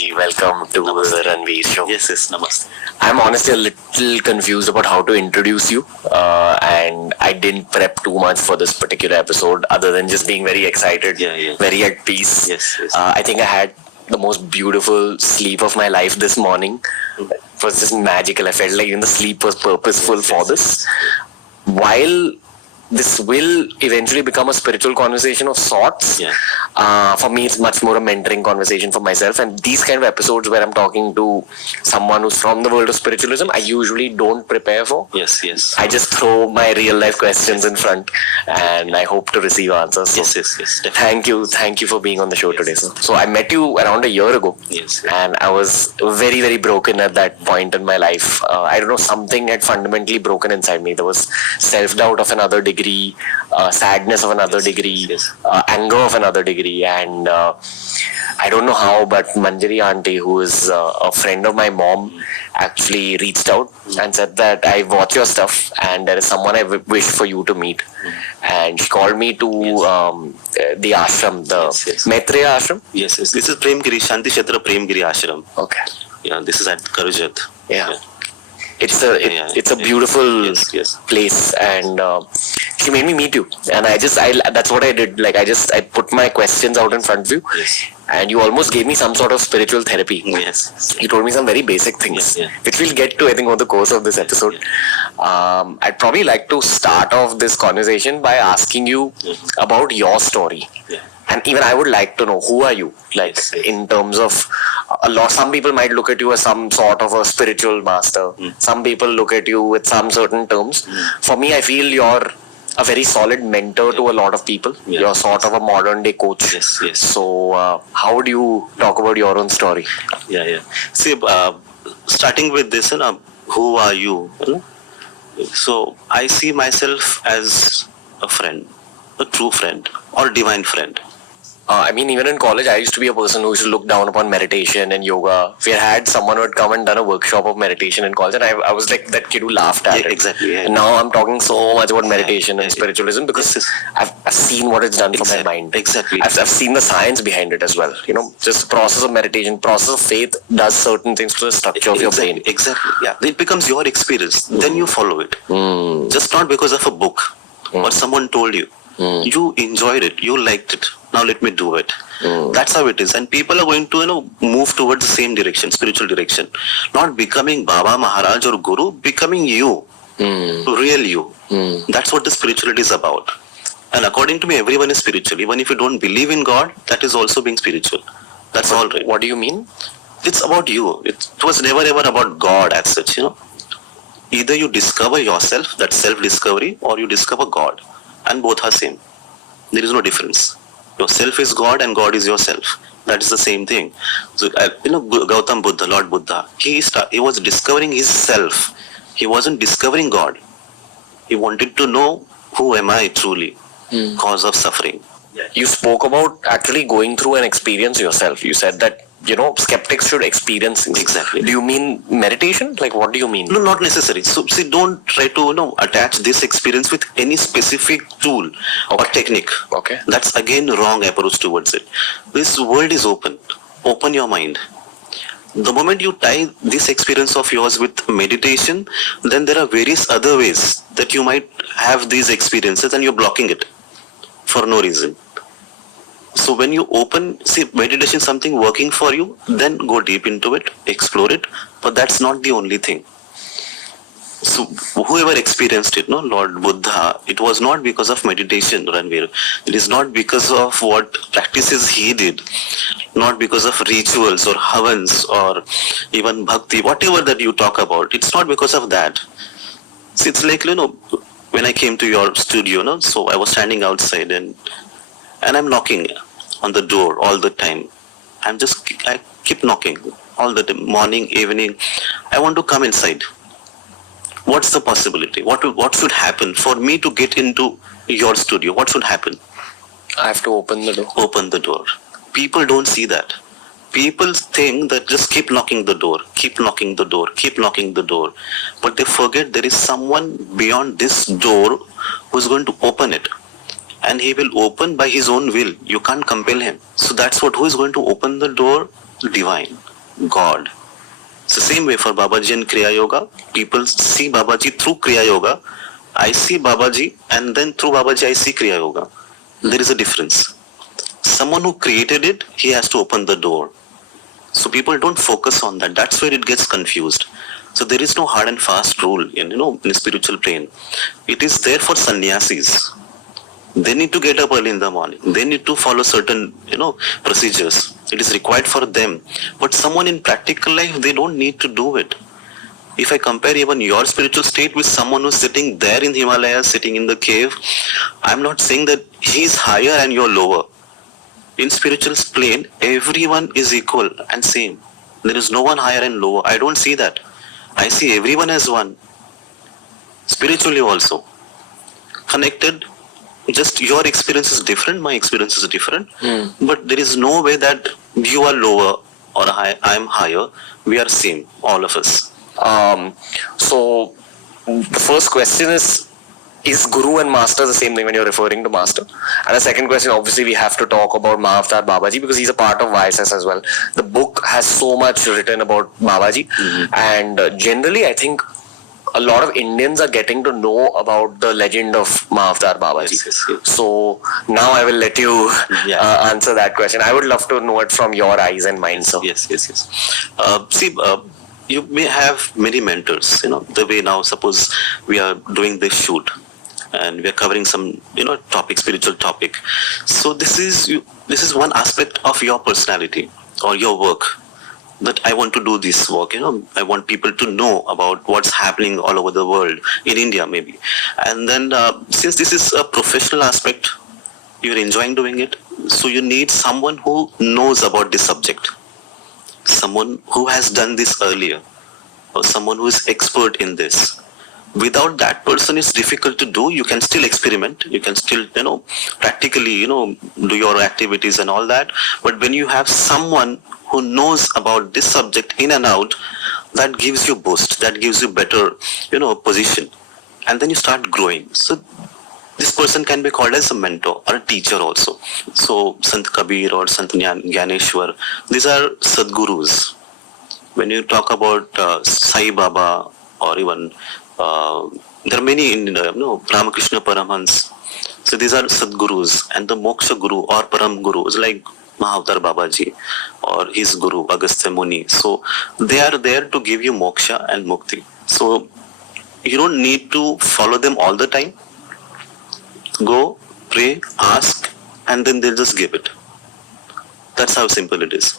Welcome to the Ranveer show. Yes, namaste. I'm honestly a little confused about how to introduce you, and I didn't prep too much for this particular episode other than just being very excited, Yeah. very at peace. Yes. I think I had the most beautiful sleep of my life this morning. It was just magical. I felt like even the sleep was purposeful for this. While this will eventually become a spiritual conversation of sorts. Yeah. For me, it's much more a mentoring conversation for myself. And these kind of episodes where I'm talking to someone who's from the world of spiritualism, I usually don't prepare for. Yes. I just throw my real life questions in front, and I hope to receive answers. So Yes. thank you for being on the show today. So I met you around a year ago. Yes. And I was very, very broken at that point in my life. I don't know, something had fundamentally broken inside me. There was self-doubt of another degree, sadness of another degree, Yes. anger of another degree, and I don't know how, but Manjari auntie, who is a friend of my mom, actually reached out and said that I watch your stuff and there is someone I wish for you to meet. And she called me to the ashram, the Yes. Maitreya ashram. Yes. This is Premgiri, Shanti Kshetra Premgiri Ashram. Okay. Yeah, this is at Karujat. Yeah. It's a beautiful Yes. place, and she made me meet you, and I that's what I did. Like I put my questions out in front of you, Yes. and you almost gave me some sort of spiritual therapy. Yes. You told me some very basic things, Yeah. which we'll get to, I think, over the course of this episode. I'd probably like to start off this conversation by asking you about your story. Yeah. And even I would like to know, who are you? Like, Yes. in terms of some people might look at you as some sort of a spiritual master. Some people look at you with some certain terms. For me, I feel you're a very solid mentor to a lot of people. Yeah. You're sort of a modern day coach. Yes. So, how would you talk about your own story? Yeah. See, starting with this, who are you? So I see myself as a friend, a true friend, or divine friend. I mean, even in college, I used to be a person who used to look down upon meditation and yoga. We had someone who had come and done a workshop of meditation in college, and I was like that kid who laughed at Yeah, it. exactly, yeah. And now I'm talking so much about meditation and spiritualism because Yes. I've seen what it's done for my mind. Exactly. I've seen the science behind it as well. Just the process of meditation, process of faith does certain things to the structure of your brain. Exactly. Yeah. It becomes your experience. Then you follow it. Just not because of a book or someone told you. You enjoyed it. You liked it. Now let me do it. That's how it is. And people are going to, move towards the same direction, spiritual direction. Not becoming Baba, Maharaj or Guru, becoming you. Real you. That's what the spirituality is about. And according to me, everyone is spiritual. Even if you don't believe in God, that is also being spiritual. That's all right. What do you mean? It's about you. It was never ever about God as such, Either you discover yourself, that's self-discovery, or you discover God. And both are same. There is no difference. Yourself is God and God is yourself. That is the same thing. So, Gautam Buddha, Lord Buddha, he was discovering his self. He wasn't discovering God. He wanted to know, who am I truly? Cause of suffering. You spoke about actually going through an experience yourself. You said that, skeptics should experience things. Exactly. Do you mean meditation? Like, what do you mean? No, not necessary. So, see, don't try to, attach this experience with any specific tool or technique. Okay. That's again wrong approach towards it. This world is open. Open your mind. The moment you tie this experience of yours with meditation, then there are various other ways that you might have these experiences and you're blocking it for no reason. So when you see, meditation is something working for you, then go deep into it, explore it, but that's not the only thing. So whoever experienced it, Lord Buddha, it was not because of meditation, Ranveer. It is not because of what practices he did, not because of rituals or havans or even bhakti, whatever that you talk about. It's not because of that. See, it's like, when I came to your studio, so I was standing outside and I'm knocking on the door all the time. I keep knocking all the time, morning, evening. I want to come inside. What's the possibility? What should happen for me to get into your studio? What should happen? I have to open the door. Open the door. People don't see that. People think that just keep knocking the door, keep knocking the door, keep knocking the door. But they forget there is someone beyond this door who's going to open it. And he will open by his own will. You can't compel him. So that's who is going to open the door divine, God. It's the same way for Babaji and Kriya Yoga. People see Babaji through Kriya Yoga. I see Babaji and then through Babaji I see Kriya Yoga. There is a difference. Someone who created it, he has to open the door. So people don't focus on that. That's where it gets confused. So there is no hard and fast rule in spiritual plane. It is there for sannyasis. They need to get up early in the morning. They need to follow certain procedures. It is required for them. But someone in practical life, they don't need to do it. If I compare even your spiritual state with someone who's sitting there in Himalayas, sitting in the cave, I'm not saying that he's higher and you're lower. In spiritual plane, everyone is equal and same. There is no one higher and lower. I don't see that. I see everyone as one. Spiritually also. Connected. Just your experience is different, my experience is different. But there is no way that you are lower or I'm higher. We are same, all of us. So the first question is Guru and Master the same thing when you're referring to Master? And the second question, obviously we have to talk about Mahavatar Babaji because he's a part of YSS as well. The book has so much written about Babaji, and generally I think a lot of Indians are getting to know about the legend of Mahavatar Babaji. Yes. So now I will let you answer that question. I would love to know it from your eyes and mind. So Yes. You may have many mentors. The way now, suppose we are doing this shoot and we are covering some topic, spiritual topic. So this is one aspect of your personality or your work, that I want to do this work. I want people to know about what's happening all over the world, in India maybe. And then since this is a professional aspect, you're enjoying doing it, so you need someone who knows about this subject, someone who has done this earlier, or someone who is expert in this. Without that person, it's difficult to do. You can still experiment, you can still practically do your activities and all that. But when you have someone who knows about this subject in and out, that gives you boost, that gives you better position, and then you start growing. So this person can be called as a mentor or a teacher also. So Sant Kabir or Sant Gyaneshwar, these are Sadgurus. When you talk about Sai Baba, or even there are many in Ramakrishna Paramhans. So these are Sadgurus, and the Moksha Guru or Param Guru is like Mahavatar Babaji or his Guru Agastya Muni. So they are there to give you moksha and mukti. So you don't need to follow them all the time. Go, pray, ask, and then they'll just give it. That's how simple it is.